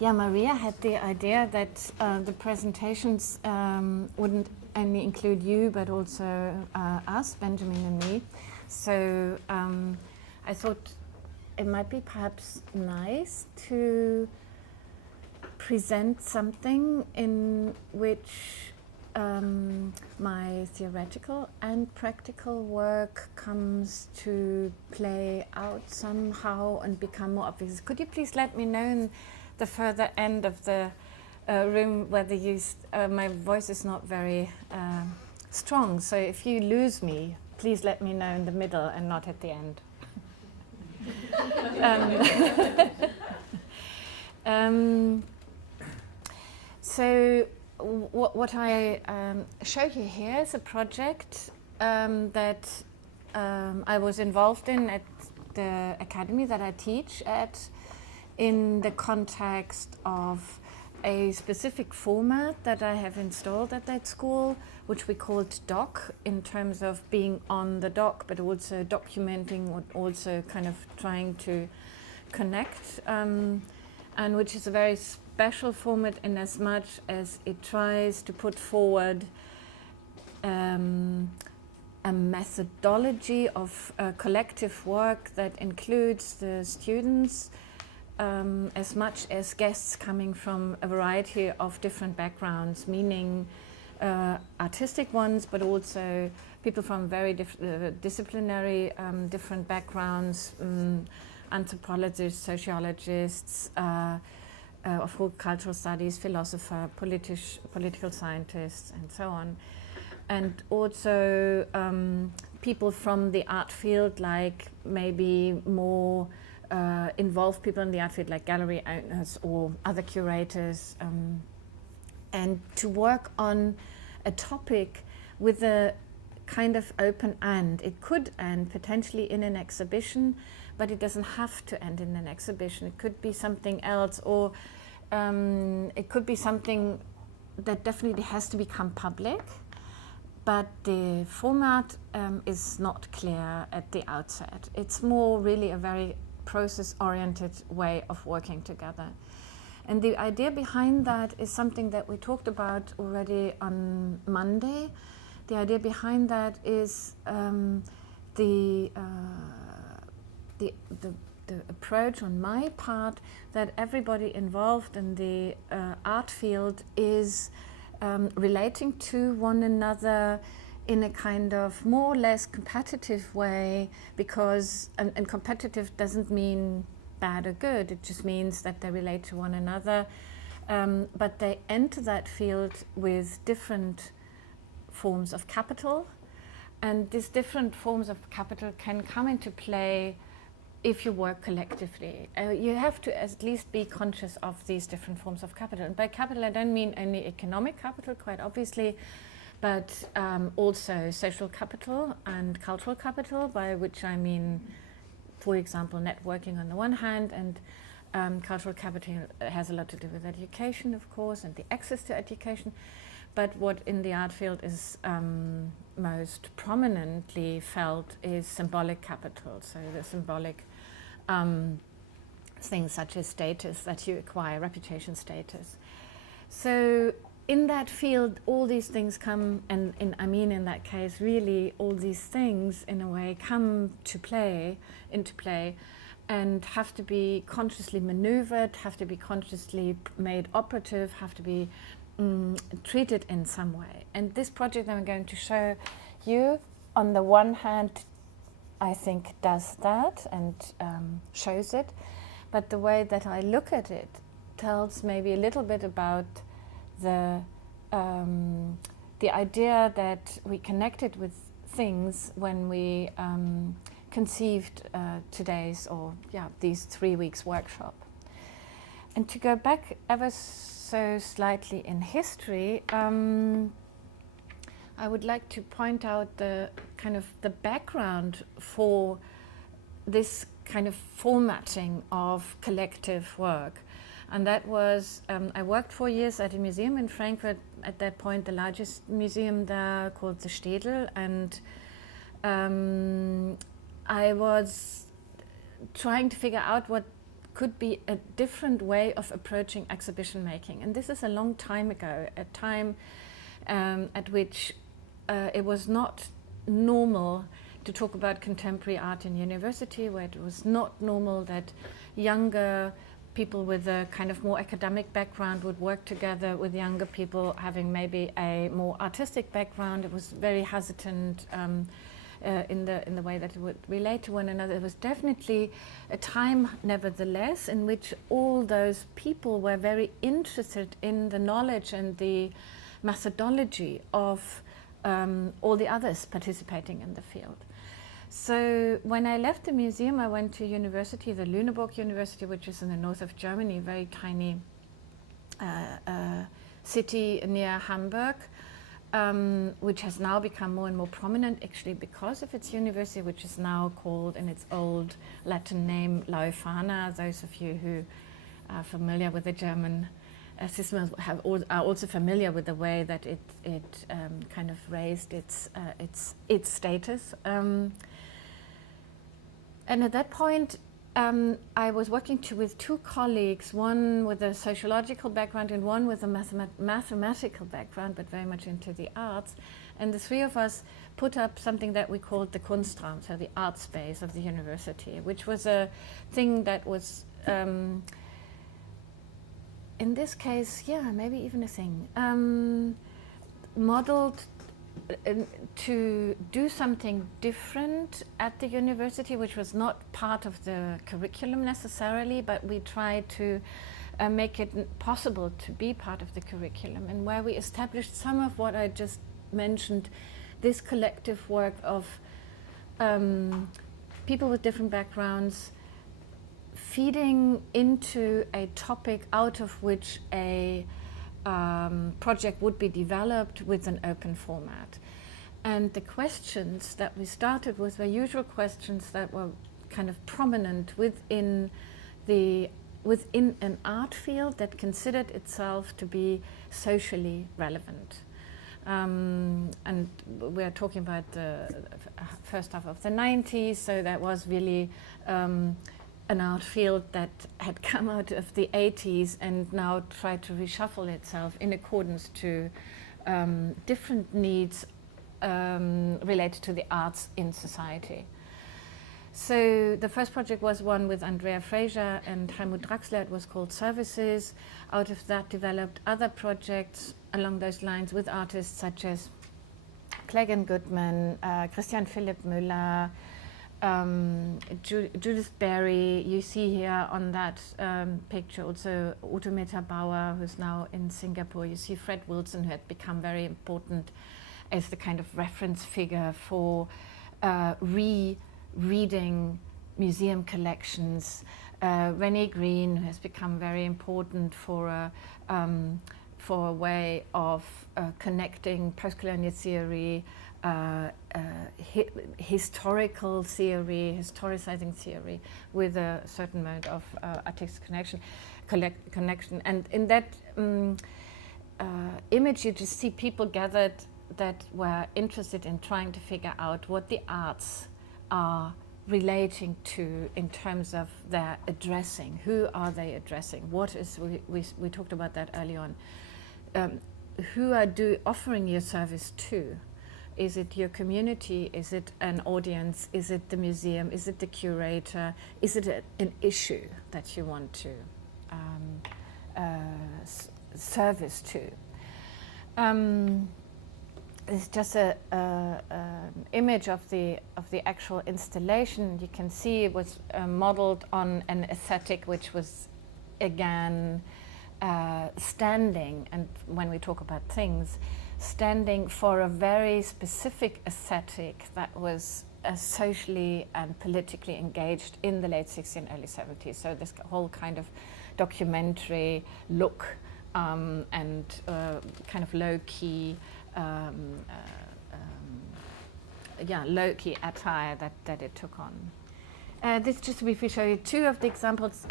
Yeah, Maria had the idea that the presentations wouldn't only include you, but also us, Benjamin and me. So I thought it might be perhaps nice to present something in which my theoretical and practical work comes to play out somehow and become more obvious. Could you please let me know in the further end of the room whether my voice is not very strong? So if you lose me, please let me know in the middle and not at the end. So what I show you here is a project that I was involved in at the academy that I teach at, in the context of a specific format that I have installed at that school, which we called doc, in terms of being on the doc, but also documenting, also kind of trying to connect, and which is a very special format in as much as it tries to put forward a methodology of collective work that includes the students as much as guests coming from a variety of different backgrounds, meaning artistic ones, but also people from very disciplinary different backgrounds, anthropologists, sociologists, of course cultural studies, philosopher, political scientists, and so on. And also people from the art field, like maybe more involved people in the art field, like gallery owners or other curators, and to work on a topic with a kind of open end. It could end potentially in an exhibition, but it doesn't have to end in an exhibition. It could be something else, or it could be something that definitely has to become public, but the format is not clear at the outset. It's more really a very process-oriented way of working together. And the idea behind that is something that we talked about already on Monday. The idea behind that is the approach on my part that everybody involved in the art field is relating to one another in a kind of more or less competitive way, because and competitive doesn't mean bad or good, it just means that they relate to one another, but they enter that field with different forms of capital, and these different forms of capital can come into play if you work collectively. You have to at least be conscious of these different forms of capital. And by capital I don't mean only economic capital, quite obviously, but also social capital and cultural capital, by which I mean, for example, networking on the one hand, and cultural capital has a lot to do with education, of course, and the access to education. But what in the art field is most prominently felt is symbolic capital, so the symbolic things such as status that you acquire, reputation status. So in that field, all these things come, and in that case, really all these things, in a way, come into play, and have to be consciously maneuvered, have to be consciously made operative, have to be treated in some way. And this project I'm going to show you, on the one hand, I think does that and shows it, but the way that I look at it tells maybe a little bit about the idea that we connected with things when we conceived these 3 weeks workshop. And to go back ever so slightly in history, I would like to point out the kind of the background for this kind of formatting of collective work. And that was, I worked 4 years at a museum in Frankfurt, at that point the largest museum there, called the Städel, and I was trying to figure out what could be a different way of approaching exhibition making. And this is a long time ago, a time at which it was not normal to talk about contemporary art in university, where it was not normal that younger people with a kind of more academic background would work together with younger people having maybe a more artistic background. It was very hesitant in the way that it would relate to one another. It was definitely a time, nevertheless, in which all those people were very interested in the knowledge and the methodology of all the others participating in the field. So when I left the museum, I went to university, the Lüneburg University, which is in the north of Germany, a very tiny city near Hamburg, which has now become more and more prominent, actually because of its university, which is now called, in its old Latin name, Leuphana. Those of you who are familiar with the German system are also familiar with the way that it kind of raised its status. And at that point, I was working with two colleagues, one with a sociological background and one with a mathematical background, but very much into the arts. And the three of us put up something that we called the Kunstraum, so the art space of the university, which was a thing that was, in this case, yeah, maybe even a thing, modeled to do something different at the university, which was not part of the curriculum necessarily, but we tried to make it possible to be part of the curriculum, and where we established some of what I just mentioned, this collective work of people with different backgrounds feeding into a topic out of which a project would be developed with an open format. And the questions that we started with were usual questions that were kind of prominent within an art field that considered itself to be socially relevant. And we're talking about the first half of the 90s, so that was really an art field that had come out of the 80s and now tried to reshuffle itself in accordance to different needs related to the arts in society. So the first project was one with Andrea Fraser and Helmut Draxler. It was called Services. Out of that developed other projects along those lines with artists such as Cleggan Goodman, Christian Philipp Müller, Judith Berry. You see here on that picture also Ute Meta-Bauer, who's now in Singapore. You see Fred Wilson, who had become very important as the kind of reference figure for rereading museum collections. Renee Green, who has become very important for a way of connecting post-colonial theory, historical theory, historicizing theory with a certain mode of artistic connection. And in that image, you just see people gathered that were interested in trying to figure out what the arts are relating to in terms of their addressing. Who are they addressing? What is, we talked about that early on. Who are offering your service to? Is it your community? Is it an audience? Is it the museum? Is it the curator? Is it an issue that you want to service to? It's just an image of the actual installation. You can see it was modeled on an aesthetic which was, again, standing, and when we talk about things, standing for a very specific aesthetic that was socially and politically engaged in the late 60s and early 70s. So this whole kind of documentary look and kind of low-key low-key attire that it took on. This just to briefly show you two of the examples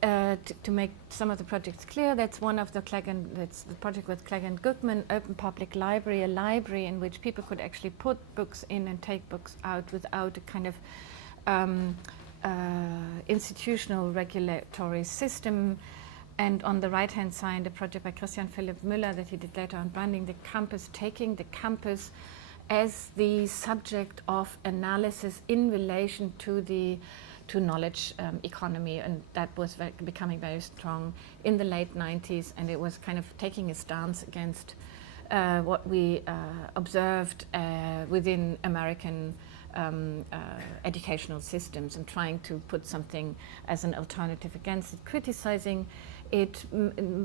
to make some of the projects clear. That's one of that's the project with Clegg and Goodman, Open Public Library, a library in which people could actually put books in and take books out without a kind of institutional regulatory system. And on the right-hand side, a project by Christian Philipp Müller that he did later on branding the campus, taking the campus as the subject of analysis in relation to knowledge economy, and that was becoming very strong in the late 90s, and it was kind of taking a stance against what we observed within American educational systems, and trying to put something as an alternative against it, criticizing it,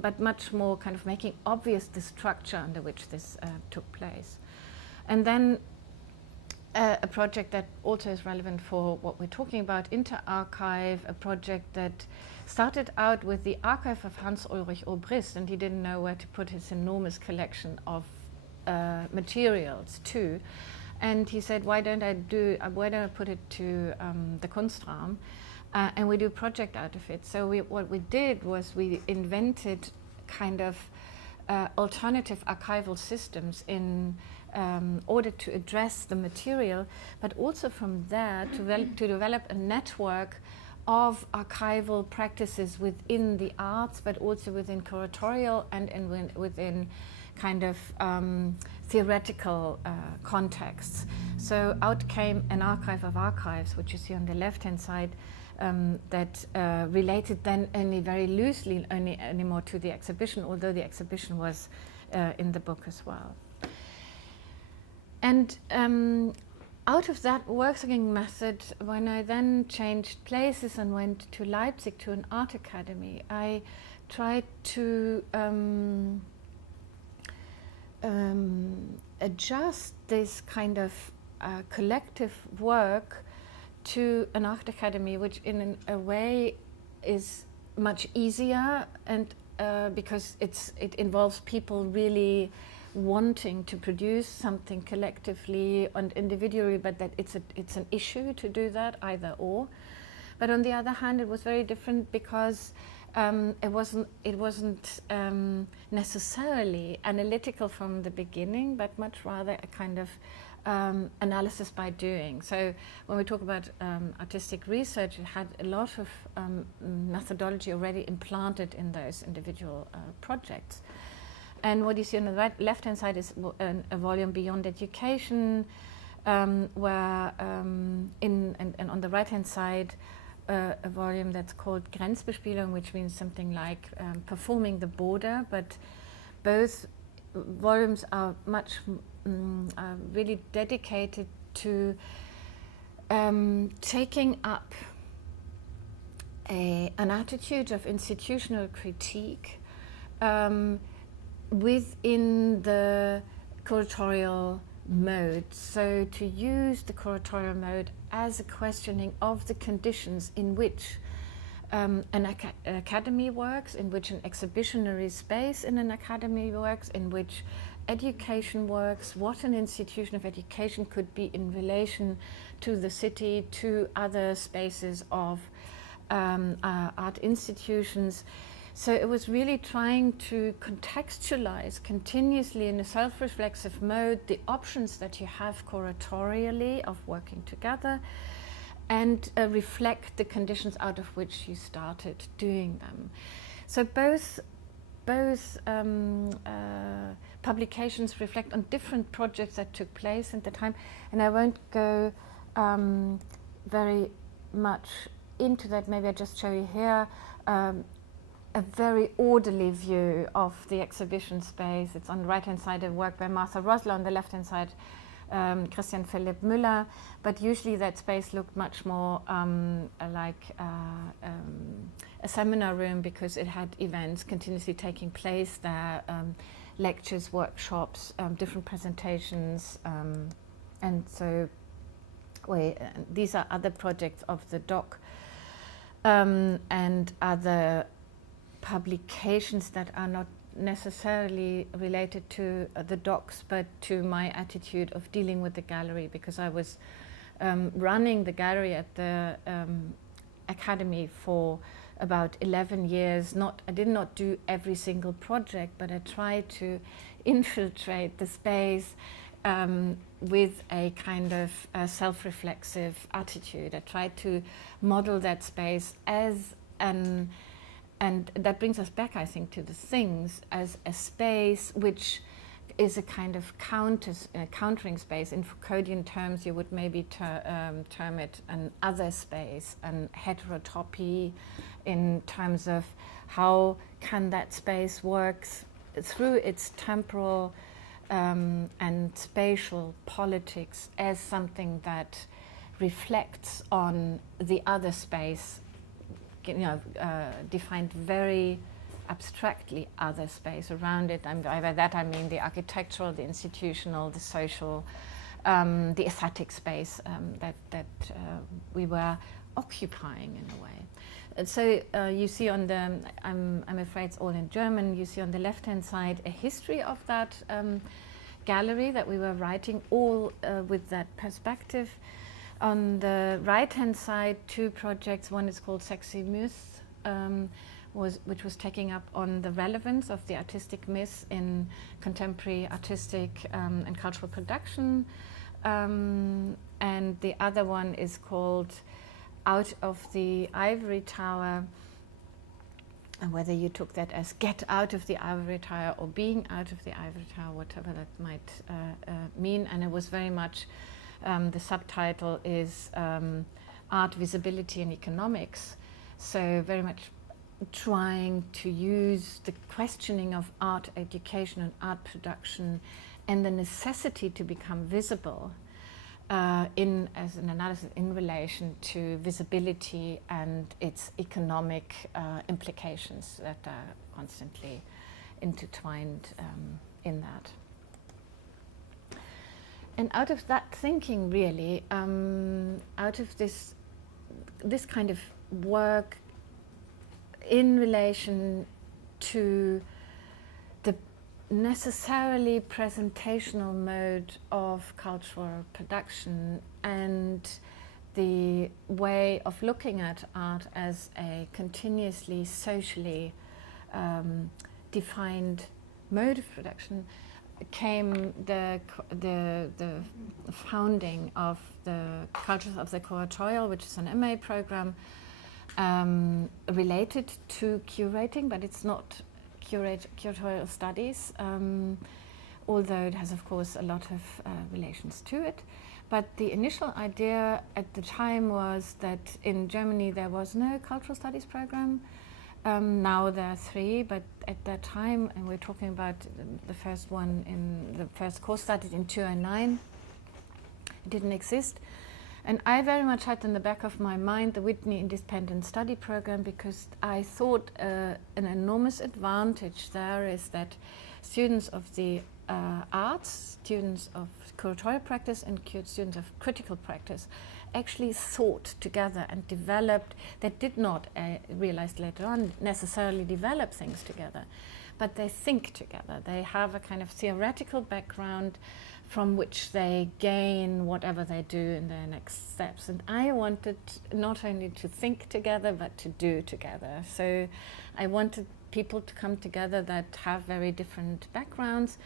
but much more kind of making obvious the structure under which this took place. And then a project that also is relevant for what we're talking about, InterArchive, a project that started out with the archive of Hans-Ulrich Obrist, and he didn't know where to put his enormous collection of materials too. And he said, why don't I put it to the Kunstraum? And we do a project out of it. So what we did was we invented kind of alternative archival systems in order to address the material, but also from there to develop a network of archival practices within the arts, but also within curatorial and within kind of theoretical contexts. So out came an archive of archives, which you see on the left-hand side, that related then only very loosely anymore to the exhibition, although the exhibition was in the book as well. And out of that working method, when I then changed places and went to Leipzig to an art academy, I tried to adjust this kind of collective work to an art academy, which in a way is much easier, and because it involves people really wanting to produce something collectively and individually, but that it's an issue to do that, either or. But on the other hand, it was very different because it wasn't necessarily analytical from the beginning, but much rather a kind of analysis by doing. So when we talk about artistic research, it had a lot of methodology already implanted in those individual projects. And what you see on the left-hand side is a volume Beyond Education, where and on the right-hand side, a volume that's called Grenzbespielung, which means something like performing the border. But both volumes are much really dedicated to taking up an attitude of institutional critique within the curatorial mode. So to use the curatorial mode as a questioning of the conditions in which an academy works, in which an exhibitionary space in an academy works, in which education works, what an institution of education could be in relation to the city, to other spaces of art institutions. So it was really trying to contextualize continuously in a self-reflexive mode the options that you have curatorially of working together, and reflect the conditions out of which you started doing them. So both publications reflect on different projects that took place at the time, and I won't go very much into that. Maybe I'll just show you here a very orderly view of the exhibition space. It's on the right-hand side a work by Martha Rosler, on the left-hand side Christian Philipp Müller, but usually that space looked much more like a seminar room, because it had events continuously taking place there, lectures, workshops, different presentations, and so these are other projects of the doc and other publications that are not necessarily related to the docs, but to my attitude of dealing with the gallery, because I was running the gallery at the academy for about 11 years. I did not do every single project, but I tried to infiltrate the space with a kind of self-reflexive attitude. I tried to model that space as an, and that brings us back, I think, to the things, as a space which is a kind of countering space. In Foucauldian terms, you would maybe term it an other space, an heterotopy, in terms of how can that space work through its temporal and spatial politics as something that reflects on the other space, defined very abstractly other space around it. By that I mean the architectural, the institutional, the social, the aesthetic space that we were occupying in a way. And so you see on the, I'm afraid it's all in German, you see on the left-hand side a history of that gallery that we were writing, all with that perspective. On the right-hand side, two projects. One is called Sexy Myths, which was taking up on the relevance of the artistic myths in contemporary artistic and cultural production. And the other one is called Out of the Ivory Tower, and whether you took that as get out of the ivory tower or being out of the ivory tower, whatever that might mean. And it was very much, the subtitle is Art, Visibility and Economics. So very much trying to use the questioning of art education and art production and the necessity to become visible as an analysis in relation to visibility and its economic implications that are constantly intertwined in that. And out of that thinking, really, out of this kind of work in relation to the necessarily presentational mode of cultural production and the way of looking at art as a continuously socially defined mode of production, came the founding of the Cultures of the Curatorial, which is an MA program related to curating, but it's not curatorial studies, although it has, of course, a lot of relations to it. But the initial idea at the time was that in Germany there was no cultural studies program. Now there are 3, but at that time, and we're talking about the first one in the first course started in 2009, it didn't exist. And I very much had in the back of my mind the Whitney Independent Study Program, because I thought an enormous advantage there is that students of the arts, students of curatorial practice and students of critical practice actually thought together and developed, that did not realize later on necessarily develop things together, but they think together. They have a kind of theoretical background from which they gain whatever they do in their next steps. And I wanted not only to think together, but to do together. So I wanted people to come together that have very different backgrounds,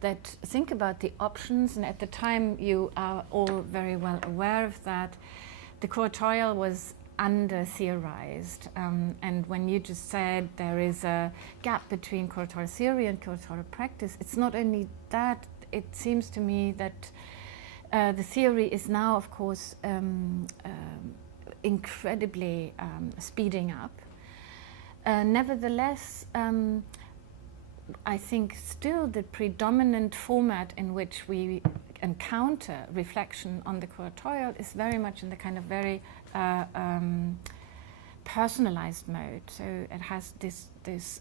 that think about the options. And at the time, you are all very well aware of that. The curatorial was under-theorized. And when you just said there is a gap between curatorial theory and curatorial practice, it's not only that. It seems to me that the theory is now, of course, incredibly speeding up. Nevertheless, I think still the predominant format in which we encounter reflection on the curatorial is very much in the kind of very personalized mode. So it has this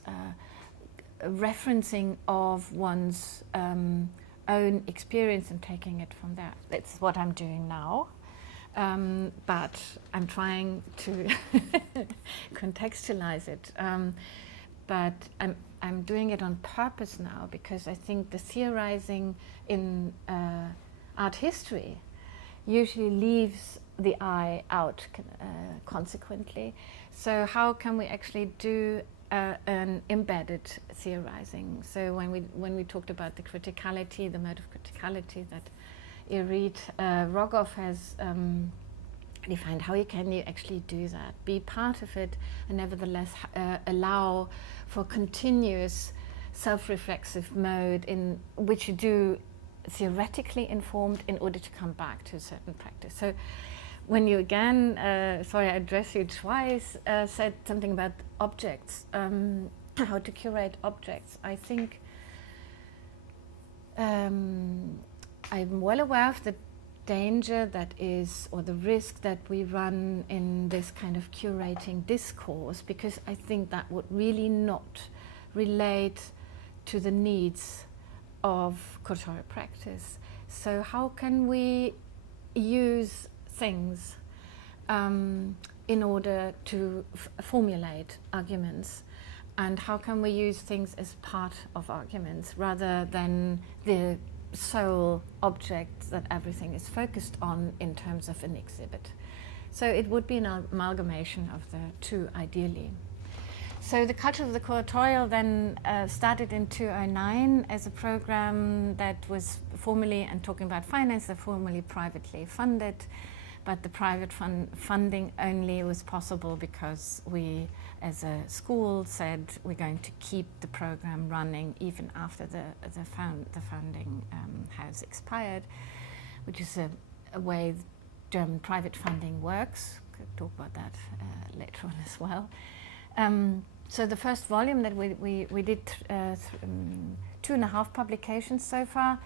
referencing of one's own experience and taking it from there. That's what I'm doing now. But I'm trying to contextualize it. but I'm doing it on purpose now because I think the theorizing in art history usually leaves the eye out consequently. So how can we actually do an embedded theorizing? So when we talked about the criticality, the mode of criticality that Irit Rogoff has defined, how can you actually do that? Be part of it and nevertheless allow for continuous self-reflexive mode in which you do theoretically informed in order to come back to a certain practice. So when you again, sorry I address you twice, said something about objects, how to curate objects, I think I'm well aware of the danger that is, or the risk that we run in this kind of curating discourse, because I think that would really not relate to the needs of curatorial practice. So how can we use things in order to formulate arguments, and how can we use things as part of arguments rather than the sole object that everything is focused on in terms of an exhibit? So it would be an amalgamation of the two, ideally. So the Culture of the Curatorial then started in 2009 as a program that was formally, and talking about finance, formally privately funded, but the private funding only was possible because we, as a school, said we're going to keep the program running even after the funding has expired, which is a way German private funding works. Could talk about that later on as well. So the first volume that we did 2.5 publications so far,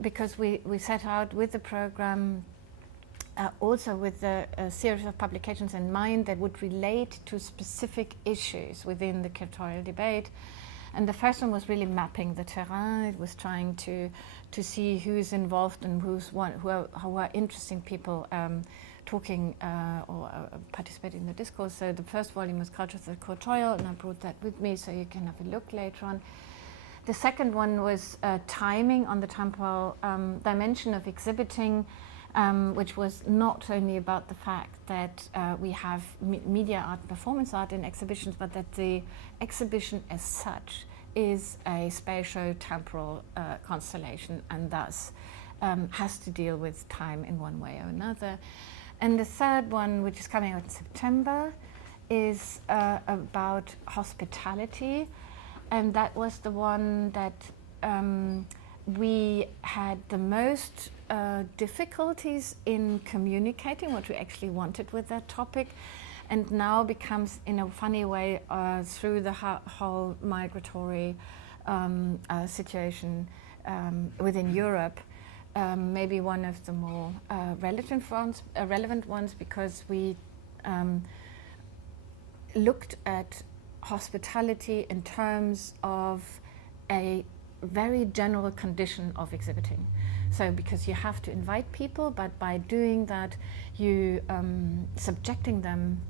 because we set out with the program also with a series of publications in mind that would relate to specific issues within the curatorial debate. And the first one was really mapping the terrain. It was trying to see who's involved and who are interesting people talking or participating in the discourse. So the first volume was Culture of the Curatorial, and I brought that with me so you can have a look later on. The second one was timing on the temporal dimension of exhibiting, which was not only about the fact that we have media art, performance art in exhibitions, but that the exhibition as such is a spatio-temporal constellation, and thus has to deal with time in one way or another. And the third one, which is coming out in September, is about hospitality, and that was the one that we had the most difficulties in communicating what we actually wanted with that topic, and now becomes, in a funny way, through the whole migratory situation within Europe, maybe one of the more relevant ones, because we looked at hospitality in terms of a very general condition of exhibiting. So because you have to invite people, but by doing that you subjecting them,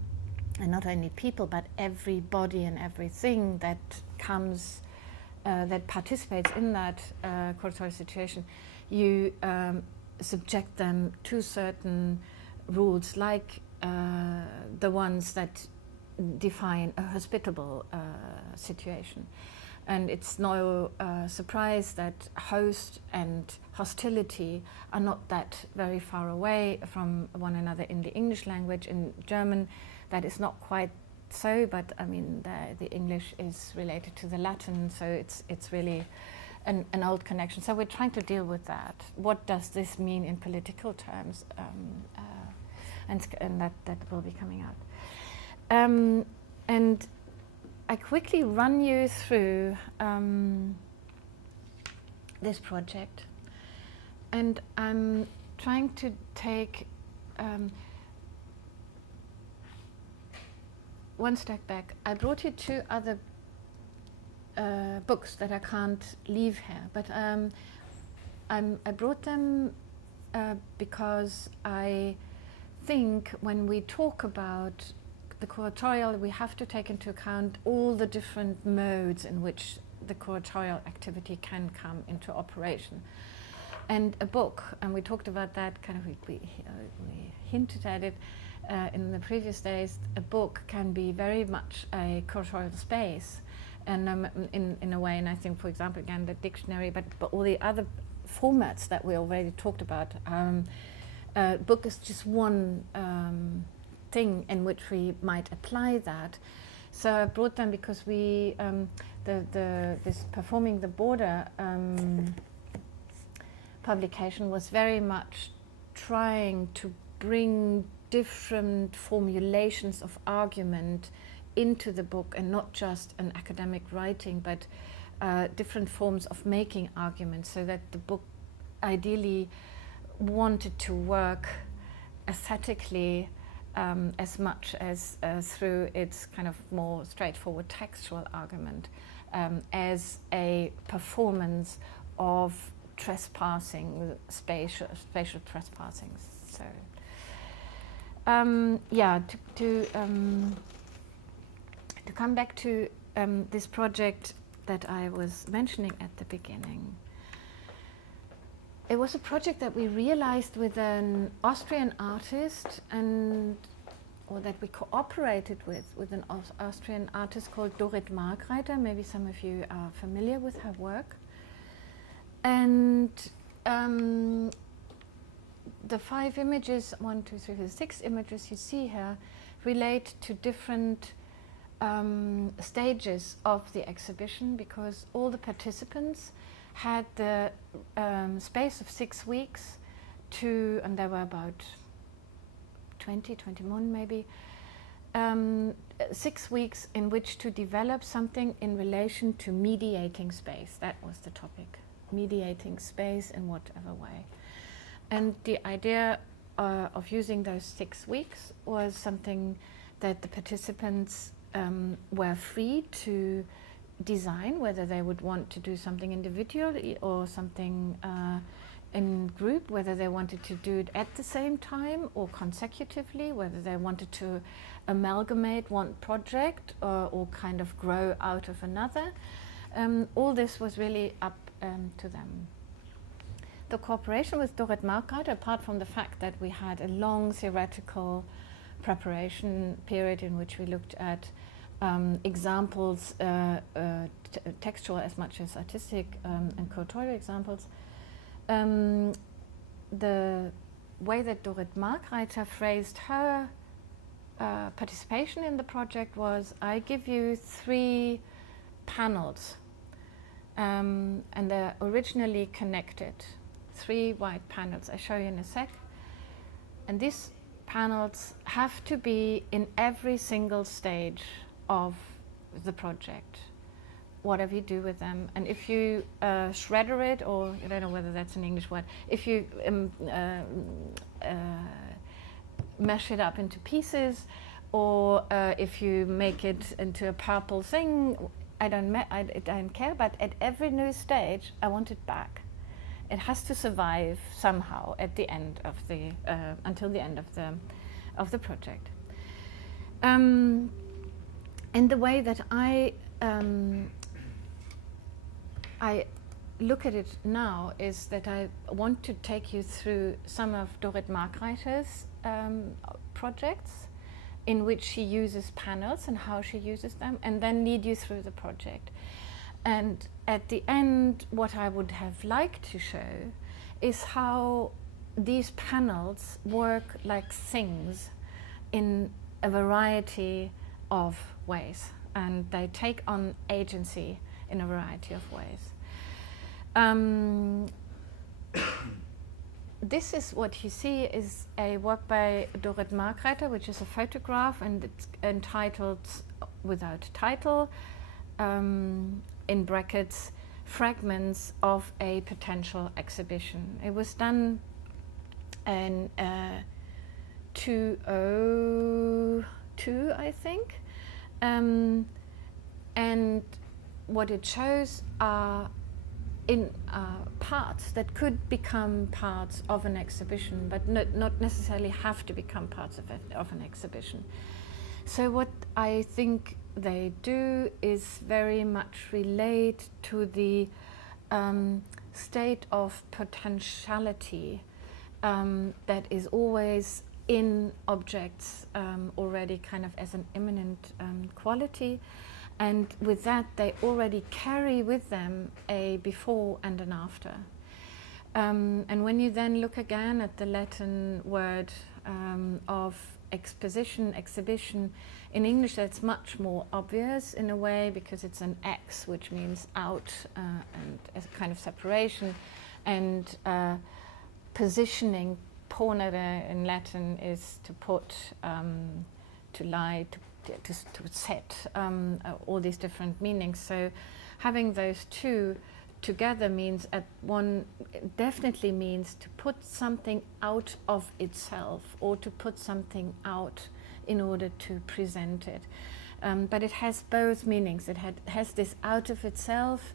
and not only people but everybody and everything that comes that participates in that curatorial situation, you subject them to certain rules, like the ones that define a hospitable situation. And it's no surprise that host and hostility are not that very far away from one another in the English language. In German, that is not quite so, but I mean, the English is related to the Latin, so it's really an old connection. So we're trying to deal with that. What does this mean in political terms? And that will be coming out. And I quickly run you through this project, and I'm trying to take one step back. I brought you 2 other books that I can't leave here, but I brought them because I think when we talk about the curatorial, we have to take into account all the different modes in which the curatorial activity can come into operation. And a book, and we talked about that, kind of we hinted at it in the previous days, a book can be very much a curatorial space, and in a way, and I think, for example, again, the dictionary, but all the other formats that we already talked about, book is just one thing in which we might apply that. So I brought them because we, this Performing the Border publication was very much trying to bring different formulations of argument into the book, and not just an academic writing, but different forms of making arguments, so that the book ideally wanted to work aesthetically as much as through its kind of more straightforward textual argument, as a performance of trespassing, spatial trespassings. So, yeah, to come back to this project that I was mentioning at the beginning. It was a project that we realized with an Austrian artist, or that we cooperated with an Austrian artist called Dorit Margreiter. Maybe some of you are familiar with her work. And the 5 images, 1, 2, 3, 4, 6 images you see here, relate to different stages of the exhibition, because all the participants had the space of 6 weeks to, and there were about 20, 21 maybe, 6 weeks in which to develop something in relation to mediating space. That was the topic, mediating space in whatever way. And the idea of using those 6 weeks was something that the participants were free to design, whether they would want to do something individually or something in group, whether they wanted to do it at the same time or consecutively, whether they wanted to amalgamate one project or kind of grow out of another. All this was really up to them. The cooperation with Dorit Margreiter, apart from the fact that we had a long theoretical preparation period in which we looked at examples, textual as much as artistic and curatorial examples, the way that Dorit Margreiter phrased her participation in the project was, I give you 3 panels, and they're originally connected, 3 white panels. I show you in a sec. And these panels have to be in every single stage of the project, whatever you do with them. And if you shredder it, or I don't know whether that's an English word, if you mash it up into pieces, or if you make it into a purple thing, I don't care, but at every new stage I want it back. It has to survive somehow at the end of the until the end of the project. And the way that I look at it now is that I want to take you through some of Dorit Margreiter's projects, in which she uses panels and how she uses them, and then lead you through the project. And at the end, what I would have liked to show is how these panels work like things in a variety of ways, and they take on agency in a variety of ways. This is what you see is a work by Dorit Margreiter, which is a photograph, and it's entitled, without title, in brackets, fragments of a potential exhibition. It was done in 2002, I think. And what it shows are parts that could become parts of an exhibition, but not necessarily have to become parts of an exhibition. So what I think they do is very much relate to the state of potentiality that is always in objects already kind of as an immanent quality. And with that, they already carry with them a before and an after. And when you then look again at the Latin word of exhibition, in English that's much more obvious in a way, because it's an ex, which means out, and as a kind of separation, and positioning. Ponere in Latin is to put, to lie, to set, all these different meanings. So having those two together means definitely means to put something out of itself, or to put something out in order to present it. But it has both meanings. It has this out of itself,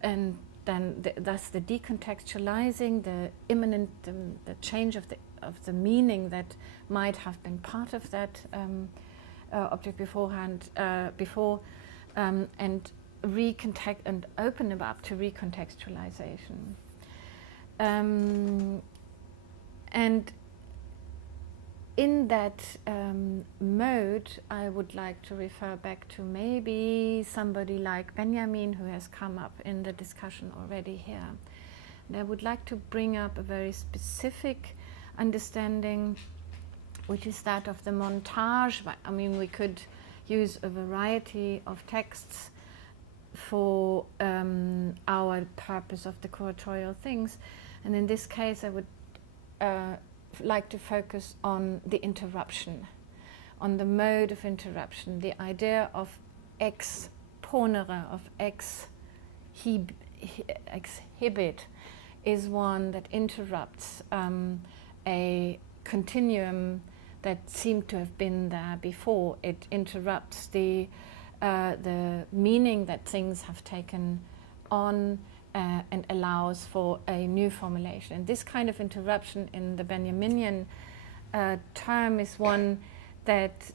and then thus the decontextualizing, the immanent, the change of the meaning that might have been part of that object beforehand, and recontext and open them up to recontextualization. And in that mode, I would like to refer back to maybe somebody like Benjamin, who has come up in the discussion already here. And I would like to bring up a very specific understanding, which is that of the montage. I mean, we could use a variety of texts for our purpose of the curatorial things. And in this case, I would like to focus on the interruption, on the mode of interruption, the idea of exponere, of exhibit, is one that interrupts a continuum that seemed to have been there before. It interrupts the meaning that things have taken on, and allows for a new formulation. And this kind of interruption in the Benjaminian term is one that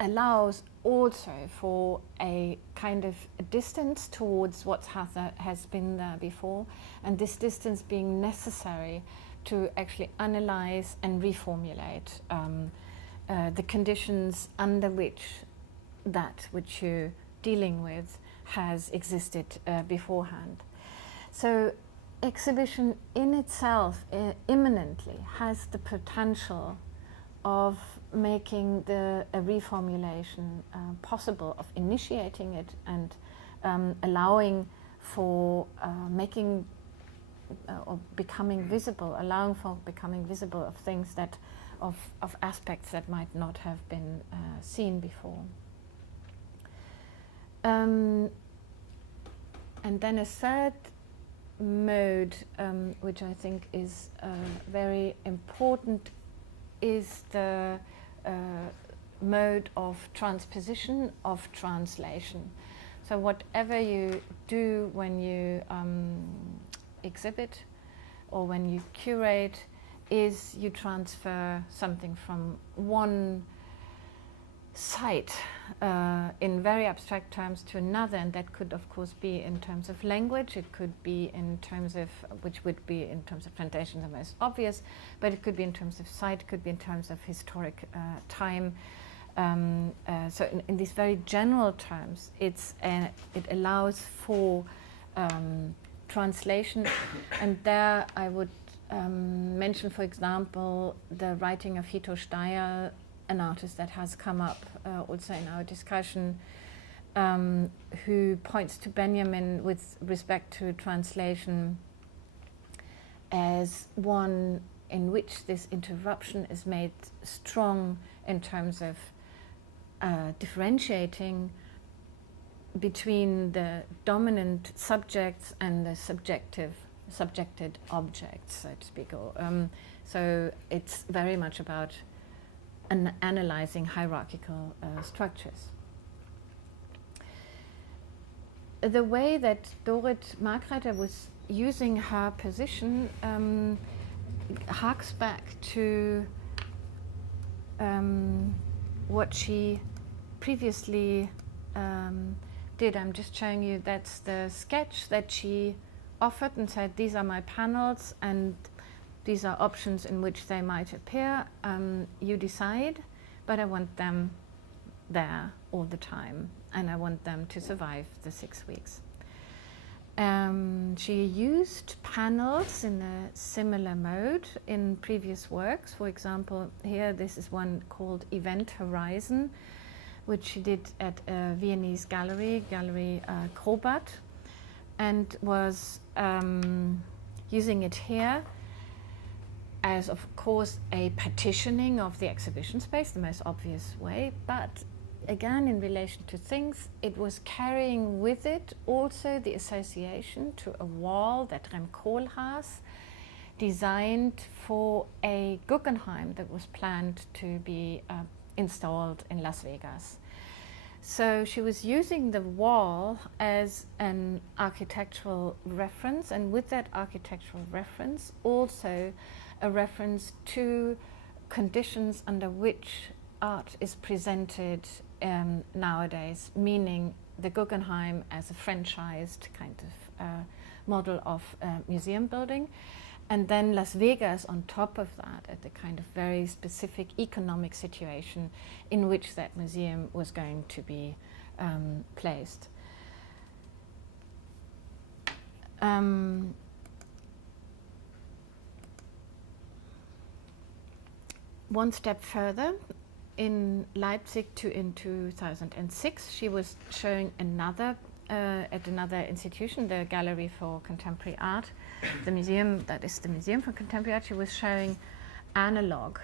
allows also for a kind of a distance towards what has been there before, and this distance being necessary to actually analyze and reformulate the conditions under which that which you're dealing with has existed beforehand. So exhibition in itself immanently has the potential of making a reformulation possible, of initiating it and allowing for making or becoming visible, allowing for becoming visible of things that, of aspects that might not have been seen before. And then a third mode, which I think is very important, is the mode of transposition, of translation. So whatever you do when you exhibit or when you curate is you transfer something from one site in very abstract terms to another, and that could of course be in terms of language, it could be in terms of, which would be in terms of translation the most obvious, but it could be in terms of site, it could be in terms of historic time. So in these very general terms, it allows for translation, and there I would mention, for example, the writing of Hito Steyer, an artist that has come up also in our discussion, who points to Benjamin with respect to translation as one in which this interruption is made strong in terms of differentiating between the dominant subjects and the subjected objects, so to speak. So it's very much about analyzing hierarchical structures. The way that Dorit Margreither was using her position harks back to what she previously did. I'm just showing you, that's the sketch that she offered and said, these are my panels and these are options in which they might appear. You decide, but I want them there all the time and I want them to survive the 6 weeks. She used panels in a similar mode in previous works. For example, here this is one called Event Horizon, which she did at a Viennese gallery, Gallery Krobat, and was using it here as, of course, a partitioning of the exhibition space, the most obvious way, but again, in relation to things, it was carrying with it also the association to a wall that Rem Koolhaas designed for a Guggenheim that was planned to be installed in Las Vegas. So she was using the wall as an architectural reference, and with that architectural reference, also a reference to conditions under which art is presented nowadays, meaning the Guggenheim as a franchised kind of model of museum building, and then Las Vegas on top of that at the kind of very specific economic situation in which that museum was going to be placed. One step further, in Leipzig in 2006, she was showing another at another institution, the Gallery for Contemporary Art, the museum that is the Museum for Contemporary Art. She was showing Analog,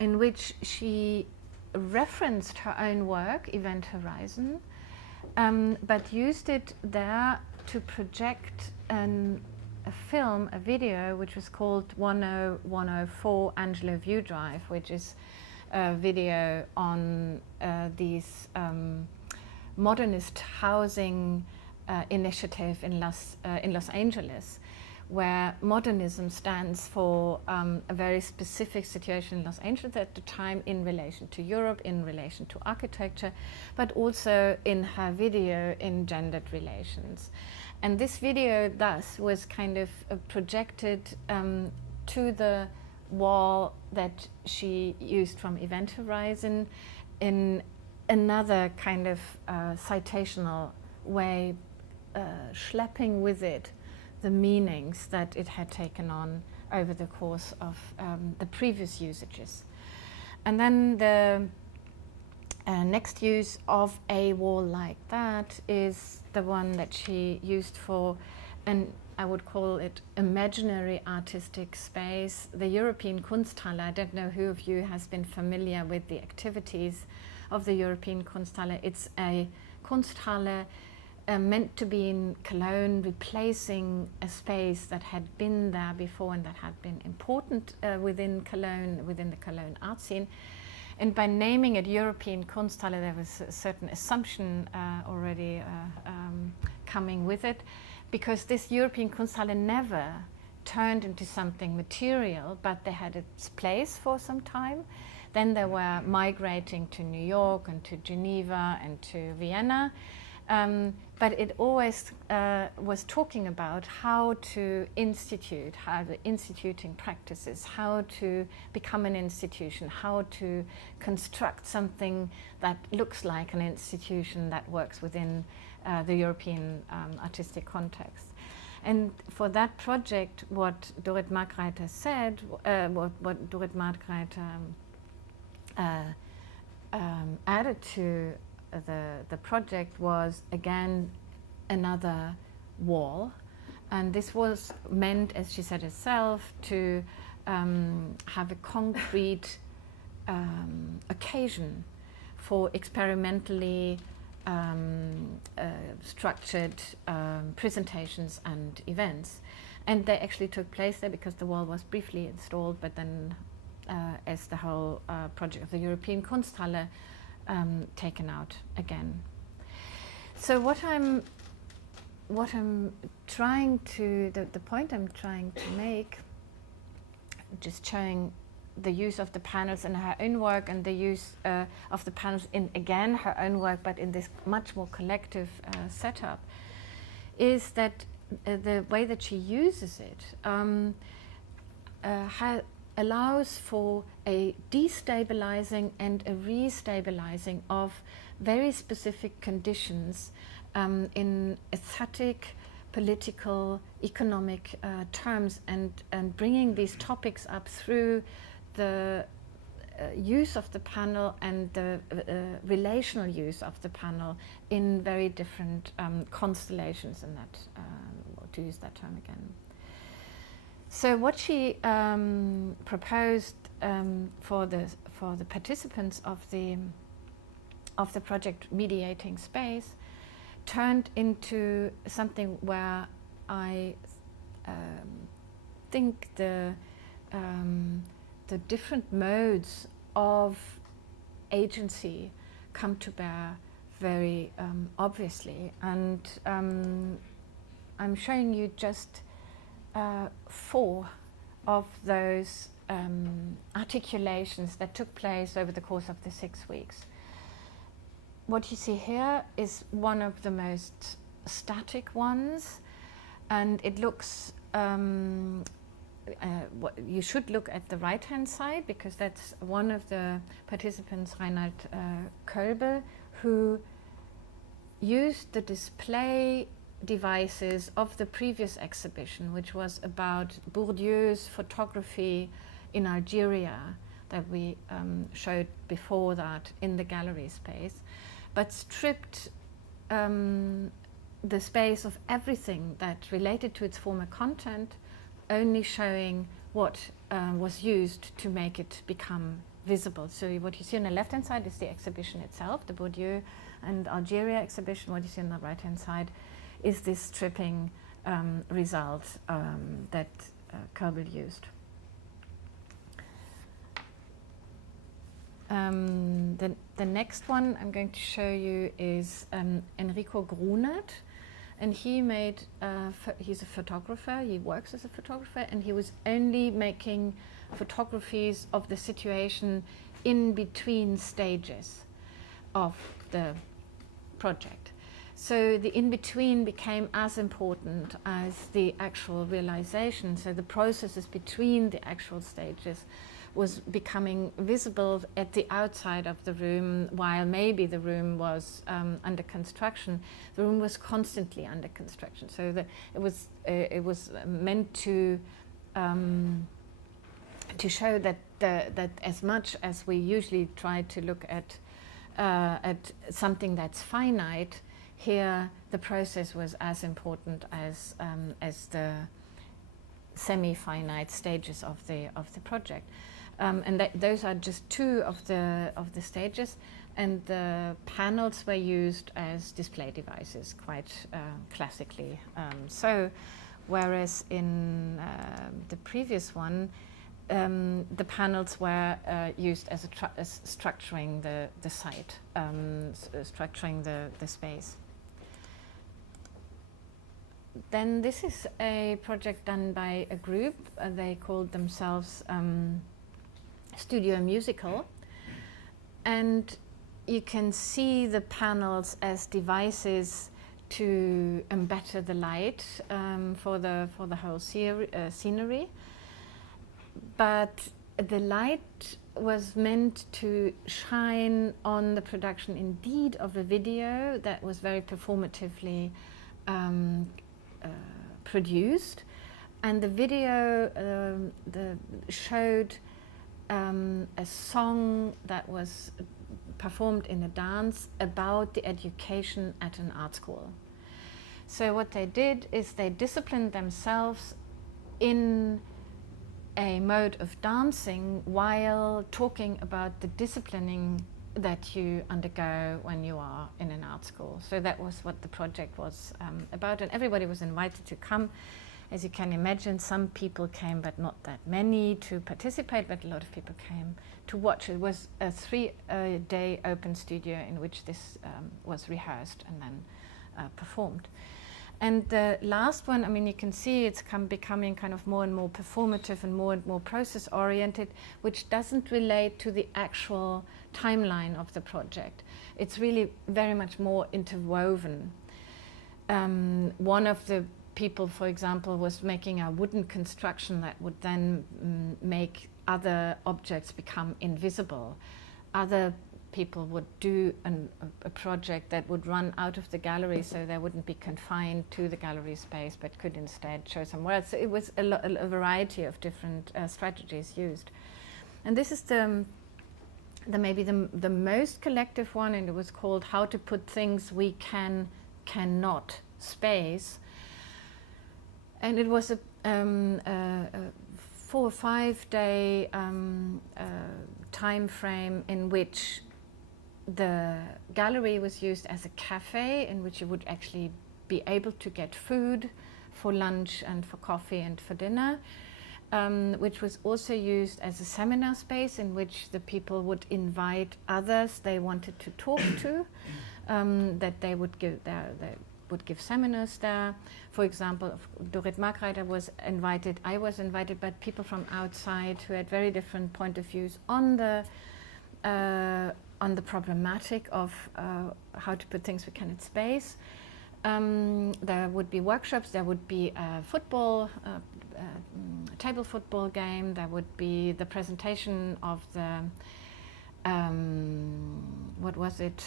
in which she referenced her own work, Event Horizon, but used it there to project a film, a video, which was called 10104 Angelo View Drive, which is a video on these modernist housing initiative in Los Angeles, where modernism stands for a very specific situation in Los Angeles at the time in relation to Europe, in relation to architecture, but also in her video in gendered relations. And this video thus was kind of projected to the wall that she used from Event Horizon in another kind of citational way, schlepping with it the meanings that it had taken on over the course of the previous usages. And then the next use of a wall like that is the one that she used for an, I would call it, imaginary artistic space, the European Kunsthalle. I don't know who of you has been familiar with the activities of the European Kunsthalle. It's a Kunsthalle meant to be in Cologne, replacing a space that had been there before and that had been important within Cologne, within the Cologne art scene. And by naming it European Kunsthalle, there was a certain assumption already coming with it, because this European Kunsthalle never turned into something material, but they had its place for some time. Then they were migrating to New York and to Geneva and to Vienna. But it always was talking about how to institute, how the instituting practices, how to become an institution, how to construct something that looks like an institution that works within the European artistic context. And for that project, what Dorit Margreiter said, what Dorit Margreiter added to the project was again another wall, and this was meant, as she said herself, to have a concrete occasion for experimentally structured presentations and events. And they actually took place there because the wall was briefly installed, but then as the whole project of the European Kunsthalle taken out again. So what I'm trying to, the point I'm trying to make, just showing the use of the panels in her own work and the use of the panels in, again, her own work, but in this much more collective setup, is that the way that she uses it allows for a destabilizing and a restabilizing of very specific conditions in aesthetic, political, economic terms, and bringing these topics up through the use of the panel and the relational use of the panel in very different constellations, in that, to use that term again. So what she proposed for the participants of the project Mediating Space turned into something where I think the different modes of agency come to bear very obviously, and I'm showing you just 4 of those articulations that took place over the course of the 6 weeks. What you see here is one of the most static ones, and it looks, you should look at the right-hand side, because that's one of the participants, Reinhard Kölbel, who used the display devices of the previous exhibition, which was about Bourdieu's photography in Algeria that we showed before that in the gallery space, but stripped the space of everything that related to its former content, only showing what was used to make it become visible. So what you see on the left-hand side is the exhibition itself, the Bourdieu and Algeria exhibition. What you see on the right-hand side is this stripping result that Kölbel used. The next one I'm going to show you is Enrico Grunert, and he made, he's a photographer, he works as a photographer, and he was only making photographies of the situation in between stages of the project. So the in-between became as important as the actual realization. So the processes between the actual stages was becoming visible at the outside of the room, while maybe the room was under construction. The room was constantly under construction. So it was meant to show that that as much as we usually try to look at something that's finite, here the process was as important as the semi-finite stages of the project. And those are just 2 of the stages, and the panels were used as display devices quite classically. So whereas in the previous one, the panels were used as structuring the site, structuring the space. Then this is a project done by a group. They called themselves Studio Musical, and you can see the panels as devices to embetter the light for the whole scenery. But the light was meant to shine on the production indeed of a video that was very performatively produced, and the video showed a song that was performed in a dance about the education at an art school. So what they did is they disciplined themselves in a mode of dancing while talking about the disciplining that you undergo when you are in an art school. So that was what the project was about, and everybody was invited to come. As you can imagine, some people came, but not that many to participate, but a lot of people came to watch. It was a 3-day open studio in which this was rehearsed and then performed. And the last one, I mean, you can see it's becoming kind of more and more performative and more process-oriented, which doesn't relate to the actual timeline of the project. It's really very much more interwoven. One of the people, for example, was making a wooden construction that would then make other objects become invisible. Other people would do a project that would run out of the gallery, so they wouldn't be confined to the gallery space, but could instead show somewhere else. So it was a variety of different strategies used. And this is maybe the most collective one, and it was called How to Put Things We Cannot Space. And it was a 4 or 5 day time frame in which the gallery was used as a cafe, in which you would actually be able to get food for lunch and for coffee and for dinner, which was also used as a seminar space in which the people would invite others they wanted to talk to, that they would give seminars there. For example, Dorit Margreiter was invited, I was invited, but people from outside who had very different point of views on the problematic of how to put things we can in space. There would be workshops, there would be a table football game, there would be the presentation of the, what was it,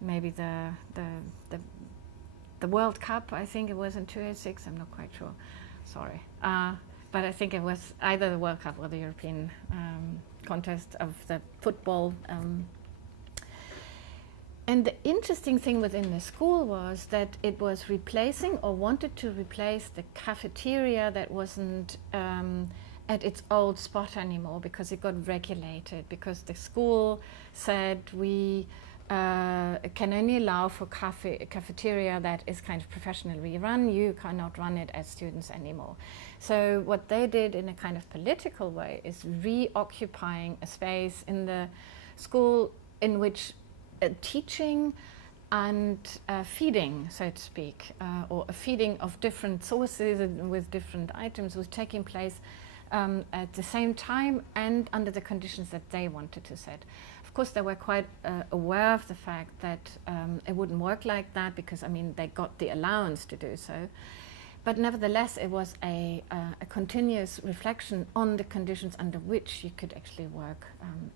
maybe the World Cup, I think it was in 2006, I'm not quite sure, sorry. But I think it was either the World Cup or the European contest of the football. And the interesting thing within the school was that it was replacing or wanted to replace the cafeteria that wasn't at its old spot anymore, because it got regulated, because the school said we can only allow for cafeteria that is kind of professionally run. You cannot run it as students anymore. So what they did in a kind of political way is reoccupying a space in the school in which teaching and feeding, so to speak, or a feeding of different sources and with different items was taking place at the same time and under the conditions that they wanted to set. Of course, they were quite aware of the fact that it wouldn't work like that, because, I mean, they got the allowance to do so. But nevertheless, it was a continuous reflection on the conditions under which you could actually work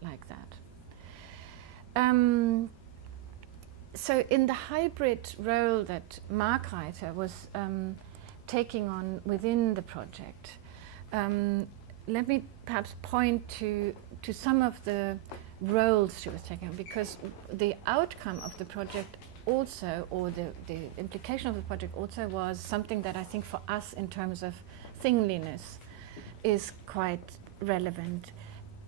like that. So in the hybrid role that Margreiter was taking on within the project, let me perhaps point to some of the roles she was taking on, because the outcome of the project also, or the implication of the project also, was something that I think for us in terms of thingliness is quite relevant,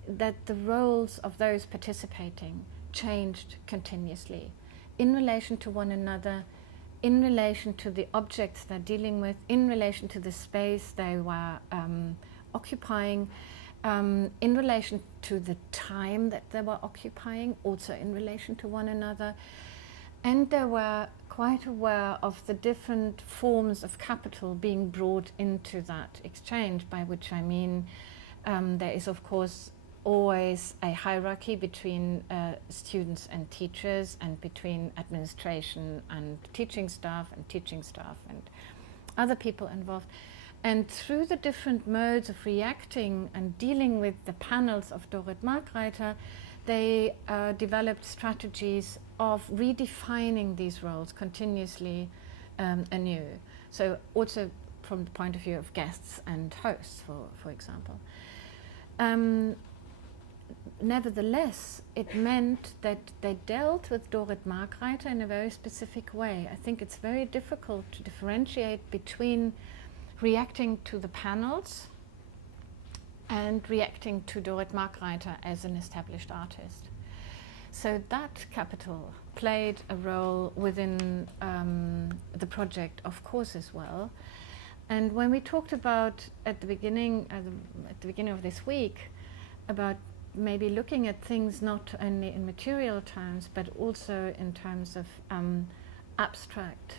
that the roles of those participating changed continuously in relation to one another, in relation to the objects they're dealing with, in relation to the space they were occupying, in relation to the time that they were occupying, also in relation to one another. And they were quite aware of the different forms of capital being brought into that exchange, by which I mean there is, of course, always a hierarchy between students and teachers, and between administration and teaching staff and other people involved. And through the different modes of reacting and dealing with the panels of Dorit Margreiter, they developed strategies of redefining these roles continuously anew. So also from the point of view of guests and hosts, for example. Nevertheless, it meant that they dealt with Dorit Margreiter in a very specific way. I think it's very difficult to differentiate between reacting to the panels and reacting to Dorit Margreiter as an established artist. So that capital played a role within the project, of course, as well. And when we talked about at the beginning of this week about maybe looking at things not only in material terms, but also in terms of abstract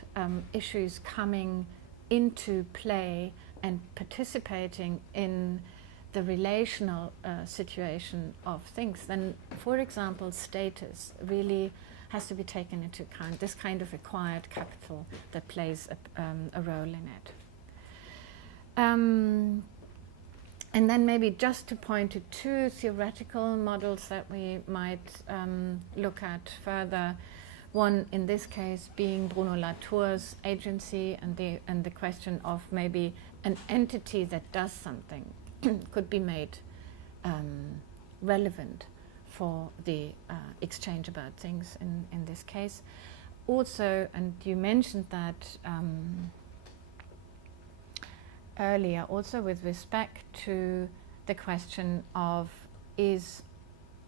issues coming into play and participating in the relational situation of things, then, for example, status really has to be taken into account, this kind of acquired capital that plays a role in it. And then maybe just to point to two theoretical models that we might look at further. One, in this case, being Bruno Latour's agency, and the question of maybe an entity that does something could be made relevant for the exchange about things in this case. Also, and you mentioned that earlier, also with respect to the question of, is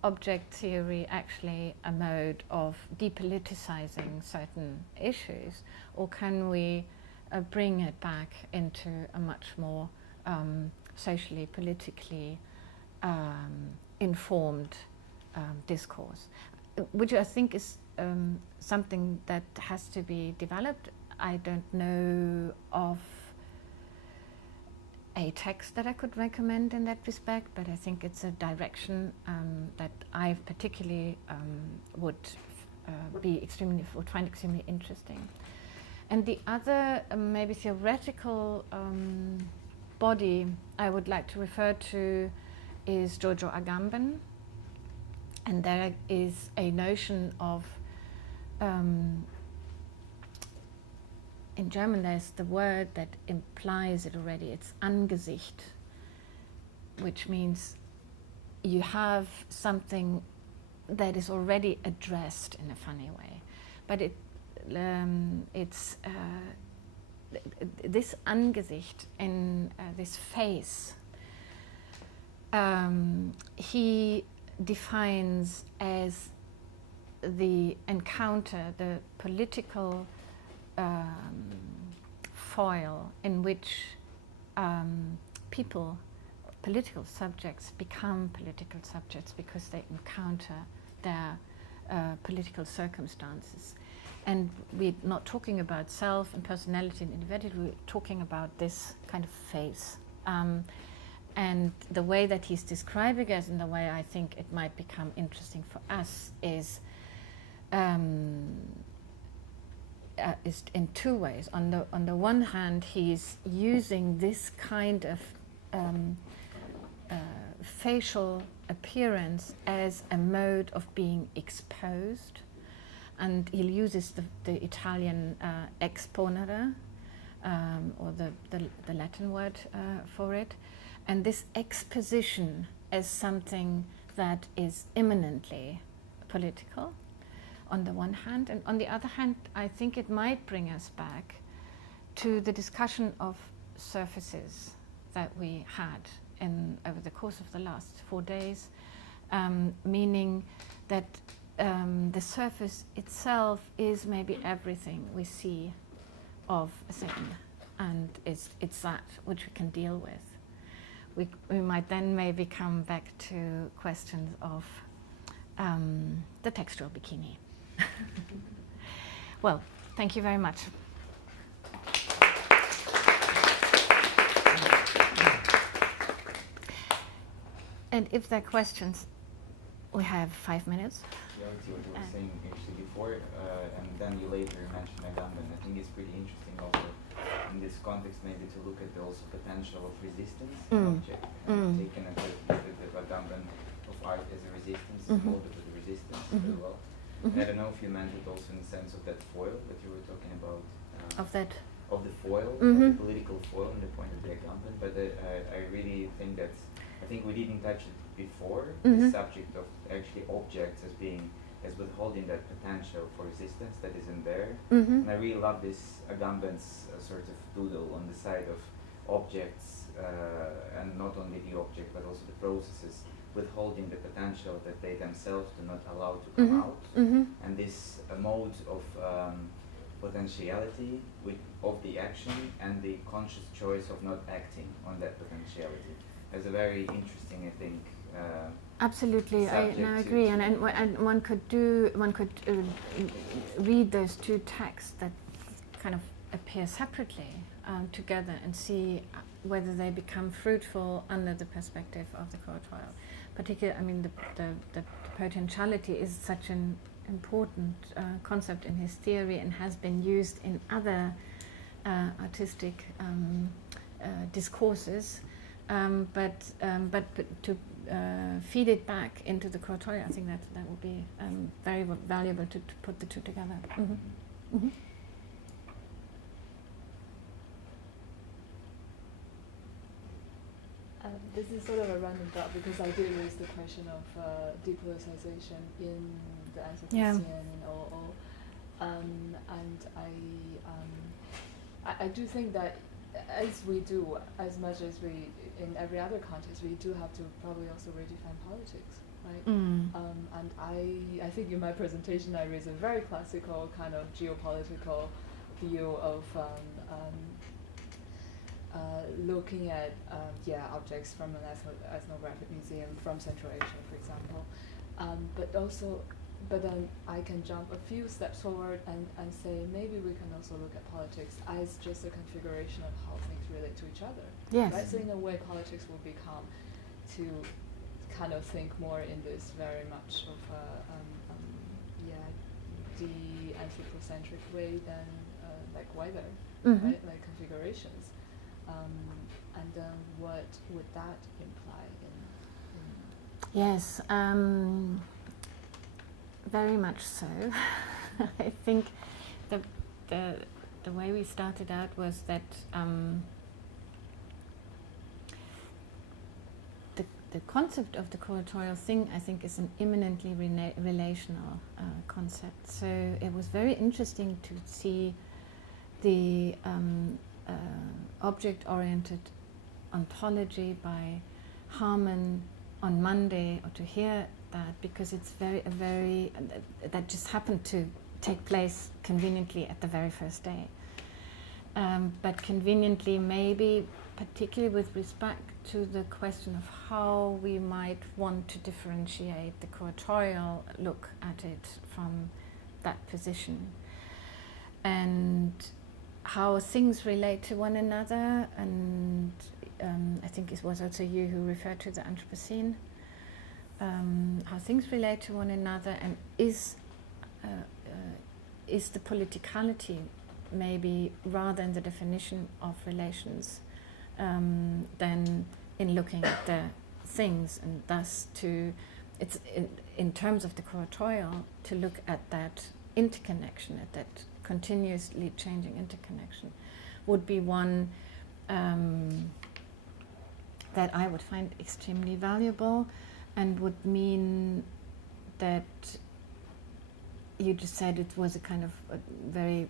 object theory actually a mode of depoliticizing certain issues, or can we bring it back into a much more socially, politically informed discourse, which I think is something that has to be developed. I don't know of a text that I could recommend in that respect, but I think it's a direction that I particularly would find extremely interesting. And the other maybe theoretical body I would like to refer to is Giorgio Agamben, and there is a notion of in German there's the word that implies it already, it's Angesicht, which means you have something that is already addressed in a funny way. But it's this Angesicht, in this face, he defines as the encounter, the political foil in which people, political subjects, become political subjects because they encounter their political circumstances. And we're not talking about self and personality and individuality, we're talking about this kind of face. And the way that he's describing it, and the way I think it might become interesting for us, is in two ways. On the one hand, he's using this kind of facial appearance as a mode of being exposed, and he uses the Italian exponere, or the Latin word for it, and this exposition as something that is imminently political on the one hand, and on the other hand, I think it might bring us back to the discussion of surfaces that we had over the course of the last 4 days, meaning that the surface itself is maybe everything we see of a thing, and it's that which we can deal with. We might then maybe come back to questions of the textual bikini. Well, thank you very much. And if there are questions, we have 5 minutes. Yeah, I see what you were saying actually before, and then you later mentioned Agamben. I think it's pretty interesting also in this context maybe to look at the also potential of resistance in object, and taking a perspective of Agamben of art as a resistance, molded to the resistance as well. I don't know if you meant it also in the sense of that foil that you were talking about. Of that? Of the foil, of the political foil in the point of the Agamben, but I really think that, I think we didn't touch it before, the subject of actually objects as withholding that potential for resistance that isn't there. And I really love this Agamben's sort of doodle on the side of objects, and not only the object but also the processes withholding the potential that they themselves do not allow to come out. And this mode of potentiality of the action and the conscious choice of not acting on that potentiality as a very interesting, I think, Absolutely, I subject agree, and one could read those two texts that kind of appear separately together and see whether they become fruitful under the perspective of the curatorial. Particularly, I mean, the potentiality is such an important concept in his theory and has been used in other artistic discourses, but to feed it back into the curatorial, I think that would be very valuable to put the two together. Mm-hmm. Mm-hmm. This is sort of a random thought because I did raise the question of depoliticization in the Anthropocene and all. And I do think that as we do, as much as we, in every other context, we do have to probably also redefine politics, right? And I think in my presentation I raised a very classical kind of geopolitical view of looking at objects from an ethnographic museum from Central Asia, for example, but then I can jump a few steps forward and say maybe we can also look at politics as just a configuration of how things relate to each other. Yes. Right? So in a way, politics will become to kind of think more in this very much of the anthropocentric way than like weather, right? Like configurations. And then what would that imply in Yes, very much so. I think the way we started out was that the concept of the curatorial thing, I think, is an eminently relational concept. So it was very interesting to see the object-oriented ontology by Harman on Monday, or to hear that, because it's very that just happened to take place conveniently at the very first day. But conveniently, maybe particularly with respect to the question of how we might want to differentiate the curatorial look at it from that position, and how things relate to one another. And I think it was also you who referred to the Anthropocene, how things relate to one another, and is the politicality maybe rather in the definition of relations than in looking at the things, and thus it's in terms of the curatorial to look at that interconnection, at that continuously changing interconnection, would be one that I would find extremely valuable, and would mean that you just said it was a kind of a very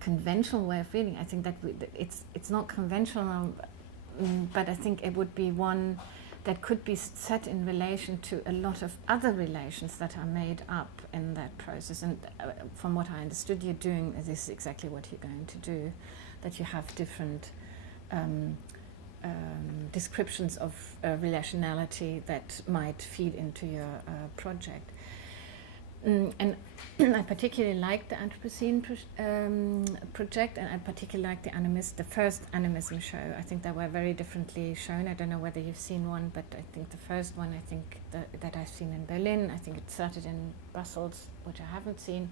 conventional way of reading. I think that it's not conventional, but I think it would be one that could be set in relation to a lot of other relations that are made up in that process. And from what I understood you're doing, this is exactly what you're going to do, that you have different descriptions of relationality that might feed into your project. And I particularly liked the Anthropocene project, and I particularly liked the first animism show. I think they were very differently shown. I don't know whether you've seen one, but I think the first one, I think that I've seen in Berlin, I think it started in Brussels, which I haven't seen,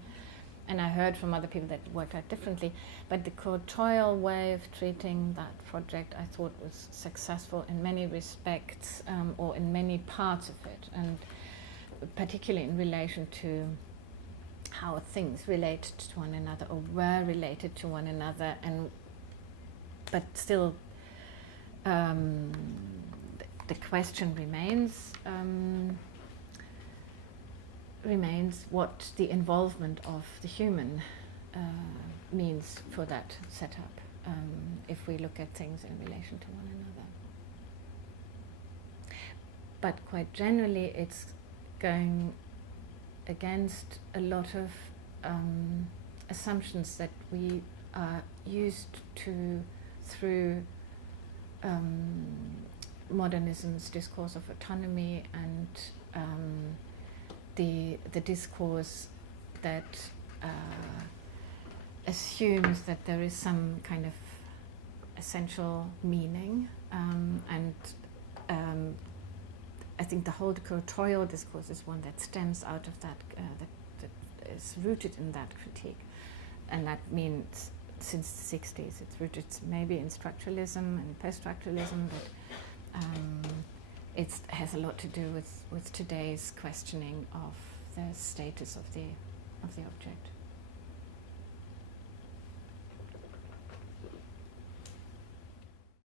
and I heard from other people that it worked out differently. But the curatorial way of treating that project, I thought, was successful in many respects, or in many parts of it, and particularly in relation to how things related to one another, or were related to one another, but still the question remains what the involvement of the human means for that setup, if we look at things in relation to one another. But quite generally, it's going against a lot of assumptions that we are used to through modernism's discourse of autonomy and the discourse that assumes that there is some kind of essential meaning, and I think the whole curatorial discourse is one that stems out of that, that is rooted in that critique, and that means since the 60s it's rooted maybe in structuralism and post-structuralism, but it has a lot to do with today's questioning of the status of the object.